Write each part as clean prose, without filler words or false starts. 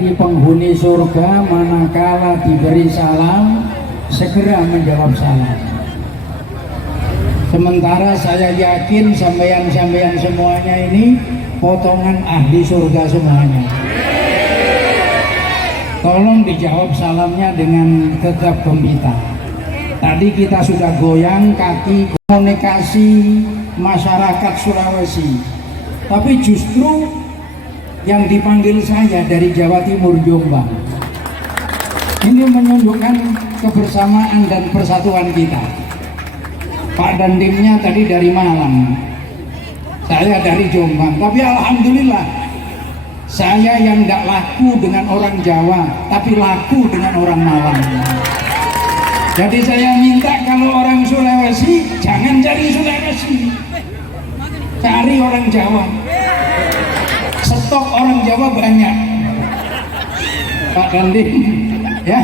Dari penghuni surga manakala diberi salam segera menjawab salam. Sementara saya yakin sampeyan-sampeyan semuanya ini potongan ahli surga semuanya. Tolong dijawab salamnya dengan gegap gempita. Tadi kita sudah goyang kaki komunikasi masyarakat Sulawesi, tapi justru yang dipanggil saya dari Jawa Timur, Jombang. Ini menunjukkan kebersamaan dan persatuan kita. Pak Dandimnya tadi dari Malang, saya dari Jombang. Tapi alhamdulillah, saya yang tidak laku dengan orang Jawa, tapi laku dengan orang Malang. Jadi saya minta kalau orang Sulawesi, jangan cari Sulawesi, cari orang Jawa. Stok orang Jawa banyak, Pak Dandim, ya.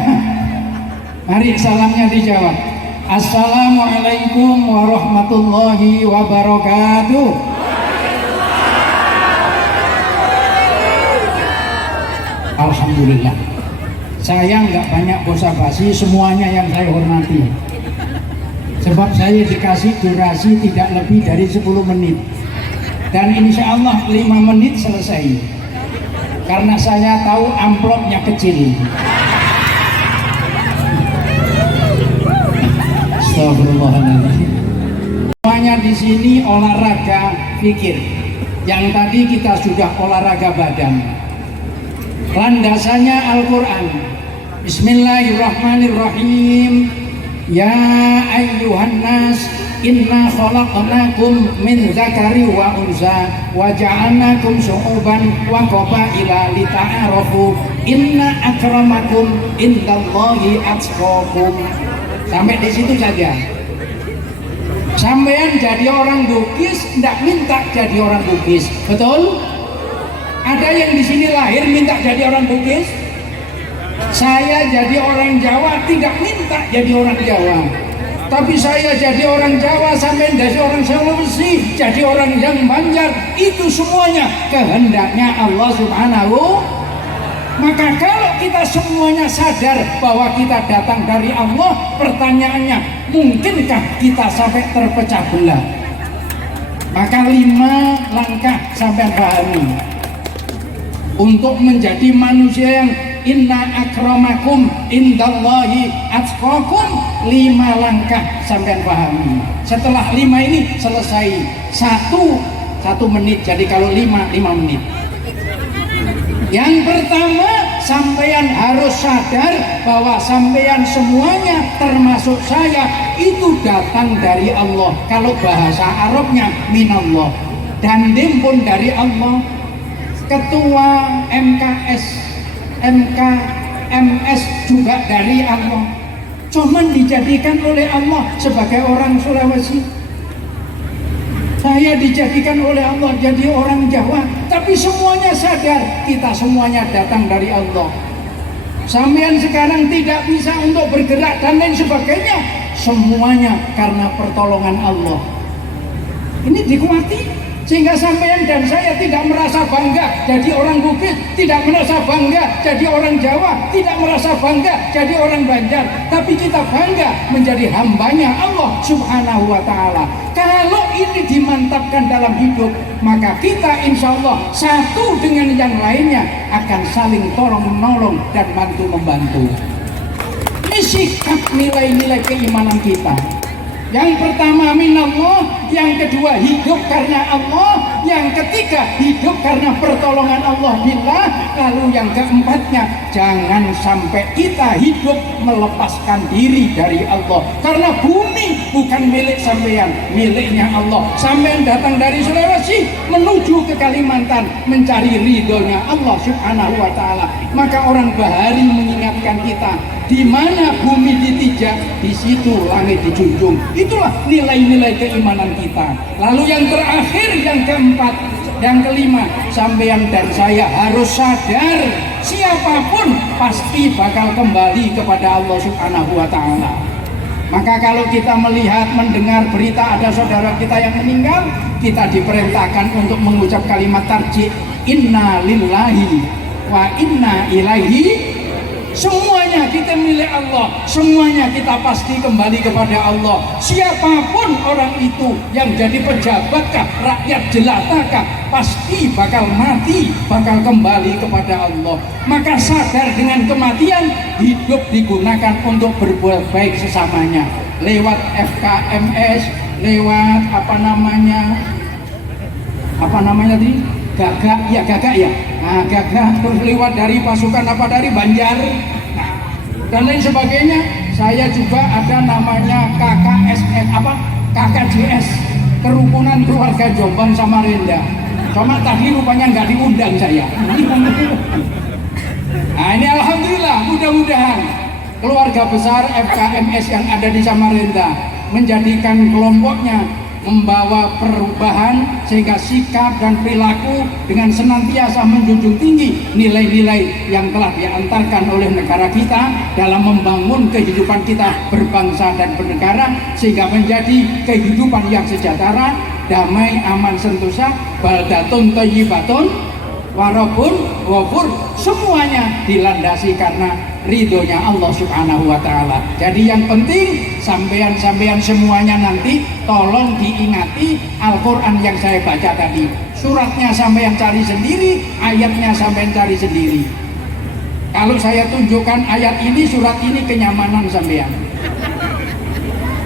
Mari salamnya dijawab. Assalamualaikum warahmatullahi wabarakatuh. Alhamdulillah. Saya nggak banyak basa-basi, semuanya yang saya hormati. Sebab saya dikasih durasi tidak lebih dari 10 menit. Dan insya Allah 5 menit selesai. Karena saya tahu amplopnya kecil. Astagfirullahaladzim. Semuanya di sini olahraga fikir. Yang tadi kita sudah olahraga badan. Landasannya Al-Quran. Bismillahirrahmanirrahim. Ya ayyuhan nas, inna khalaqnakum min dzakari wa unsa wa ja'alnakum syu'uban wa qabaila lita'arafu inna akramakum indallahi atqakum. Sampai di situ saja. Sampean jadi orang Bugis tidak minta jadi orang Bugis, betul? Ada yang di sini lahir minta jadi orang Bugis? Saya jadi orang Jawa tidak minta jadi orang Jawa. Tapi saya jadi orang Jawa sampai dari orang Sulawesi jadi orang yang Banjar, itu semuanya kehendaknya Allah Subhanahu. Maka kalau kita semuanya sadar bahwa kita datang dari Allah, pertanyaannya, mungkinkah kita sampai terpecah belah? Maka 5 langkah sampai pahami untuk menjadi manusia yang inna akramakum indallahi atqakum. 5 langkah sampai pahami. Setelah 5 ini selesai. 1 menit. Jadi kalau 5 menit. Yang pertama, sampeyan harus sadar bahwa sampeyan semuanya termasuk saya itu datang dari Allah. Kalau bahasa Arabnya minallah. Dandim pun dari Allah. Ketua MKMS juga dari Allah. Cuman dijadikan oleh Allah sebagai orang Sulawesi. Saya dijadikan oleh Allah jadi orang Jawa. Tapi semuanya sadar kita semuanya datang dari Allah. Sampean sekarang tidak bisa untuk bergerak dan lain sebagainya, semuanya karena pertolongan Allah. Ini dikuati. Sehingga sampean dan saya tidak merasa bangga jadi orang Bugis, tidak merasa bangga jadi orang Jawa, tidak merasa bangga jadi orang Banjar, tapi kita bangga menjadi hambanya Allah Subhanahu wa ta'ala. Kalau ini dimantapkan dalam hidup, maka kita insya Allah satu dengan yang lainnya akan saling tolong menolong dan bantu membantu. Ini sikap nilai-nilai keimanan kita. Yang pertama minallah, yang kedua hidup karena Allah, yang ketiga hidup karena pertolongan Allah billah, lalu yang keempatnya jangan sampai kita hidup melepaskan diri dari Allah. Karena bumi bukan milik sampean, miliknya Allah. Sampean datang dari Sulawesi menuju ke Kalimantan mencari ridhonya Allah Subhanahu wa ta'ala. Maka orang Bahari mengingatkan kita, di mana bumi ditijak, di situ langit dijunjung. Itulah nilai-nilai keimanan kita. Lalu yang terakhir, yang keempat, yang kelima, sampean dan saya harus sadar siapapun pasti bakal kembali kepada Allah Subhanahu wa ta'ala. Maka kalau kita melihat, mendengar berita ada saudara kita yang meninggal, kita diperintahkan untuk mengucap kalimat tarjih, inna lillahi wa inna ilaihi. Semuanya kita milik Allah, semuanya kita pasti kembali kepada Allah. Siapapun orang itu yang jadi pejabatkah, rakyat jelatakah, pasti bakal mati, bakal kembali kepada Allah. Maka sadar dengan kematian, hidup digunakan untuk berbuat baik sesamanya. Lewat FKMS, lewat apa namanya tadi? Gagak ya. Nah, gagak terus lewat dari pasukan apa dari Banjar, nah, dan lain sebagainya. Saya juga ada namanya KKSN KKJS, Kerukunan Keluarga Jombang Samarinda. Cuma tadi rupanya nggak diundang saya. Nah ini alhamdulillah, mudah-mudahan keluarga besar FKMS yang ada di Samarinda menjadikan kelompoknya membawa perubahan sehingga sikap dan perilaku dengan senantiasa menjunjung tinggi nilai-nilai yang telah diantarkan oleh negara kita dalam membangun kehidupan kita berbangsa dan bernegara, sehingga menjadi kehidupan yang sejahtera, damai, aman, sentosa, baldatun thayyibatun warabun ghafur, semuanya dilandasi karena ridhonya Allah Subhanahu wa Ta'ala. Jadi yang penting sampean-sampean semuanya nanti tolong diingati Al-Quran yang saya baca tadi. Suratnya sampean cari sendiri, ayatnya sampean cari sendiri. Kalau saya tunjukkan ayat ini, surat ini, kenyamanan sampean.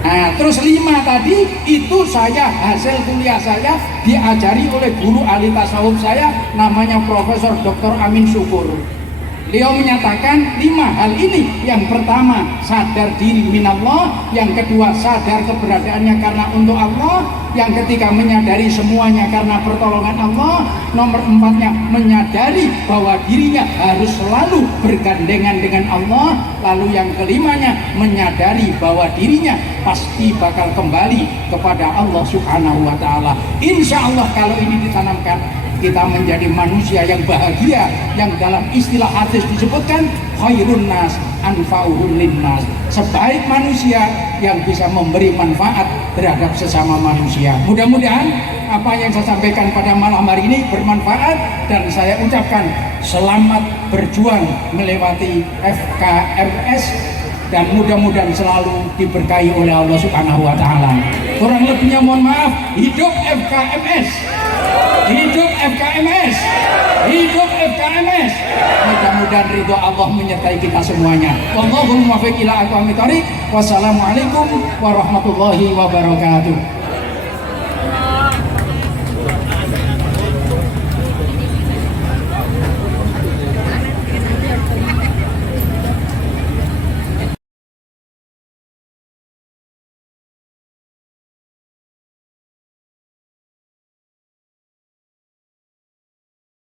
Nah, terus 5 tadi itu saya hasil kuliah saya diajari oleh guru ahli tasawuf saya, namanya Profesor Dr. Amin Syukur. Beliau menyatakan 5 hal ini. Yang pertama, sadar diri minallah. Yang kedua, sadar keberadaannya karena untuk Allah. Yang ketiga, menyadari semuanya karena pertolongan Allah. Nomor 4-nya, menyadari bahwa dirinya harus selalu bergandengan dengan Allah. Lalu yang kelimanya, menyadari bahwa dirinya pasti bakal kembali kepada Allah Subhanahu wa Ta'ala. Insya Allah kalau ini ditanamkan, kita menjadi manusia yang bahagia, yang dalam istilah hadis disebutkan khairun nas anfa'uhum linnas, sebaik manusia yang bisa memberi manfaat terhadap sesama manusia. Mudah-mudahan apa yang saya sampaikan pada malam hari ini bermanfaat, dan saya ucapkan selamat berjuang melewati FKMS, dan mudah-mudahan selalu diberkahi oleh Allah Subhanahu wa Ta'ala. Kurang lebihnya mohon maaf. Hidup FKMS, hidup FKMS, hidup FKMS. Mudah-mudahan ridho Allah menyertai kita semuanya. Wallahul muwaffiq ila aqwamit thoriq. Wassalamualaikum warahmatullahi wabarakatuh.